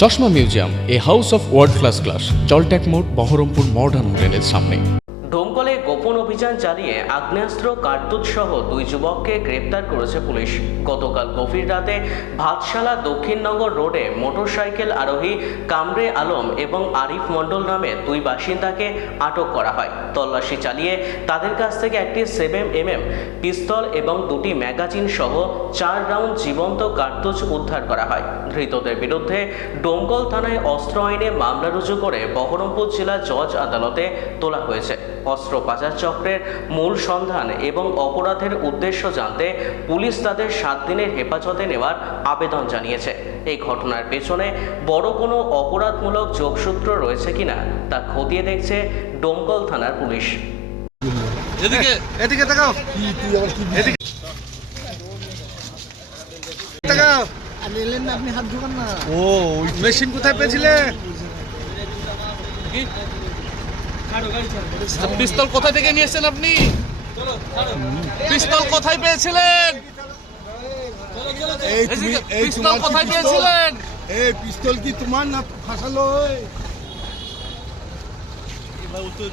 চশমা museum, a house of world class, জলট্যাক মোড়, বহরমপুর মডার্ন হোটেলের সামনে। ডোমকলে গোপন অভিযান চালিয়ে আগ্নেয়াস্ত্র কার্তুজ সহ দুই যুবককে গ্রেপ্তার করেছে পুলিশ। গতকাল গভীর রাতে ভাতশালা দক্ষিণনগর রোডে মোটরসাইকেল আরোহী কামরে আলম এবং আরিফ মণ্ডল নামে দুই বাসিন্দাকে আটক করা হয়। তল্লাশি চালিয়ে তাদের কাছ থেকে একটি 7mm পিস্তল এবং দুটি ম্যাগাজিন সহ 4 রাউন্ড জীবন্ত কার্তুজ উদ্ধার করা হয়। ধৃতদের বিরুদ্ধে ডোমকল থানায় অস্ত্র আইনে মামলা রুজু করে বহরমপুর জেলা জজ আদালতে তোলা হয়েছে। অস্ত্র পাচার চক্রের মূল সন্ধান এবং অপরাধের উদ্দেশ্য জানতে পুলিশ তাদের 7 দিনের হেফাজতে নেওয়ার আবেদন জানিয়েছে। এই ঘটনার পেছনে বড় কোনো অপরাধমূলক যোগসূত্র রয়েছে কিনা তা খতিয়ে দেখছে ডোমকল থানার পুলিশ। এদিকে এদিকে তাকাও, এদিকে তাকাও। আপনি হাত ঢোকান না। ও মেশিন কোথায় পেয়েছিলে? পিস্তল কোথা থেকে নিয়েছেন আপনি? পিস্তল কোথায় পেয়েছিলেন? পিস্তল কোথায় পেয়েছিলেন? এই পিস্তল কি তোমার না ফাঁসালো? এবার তো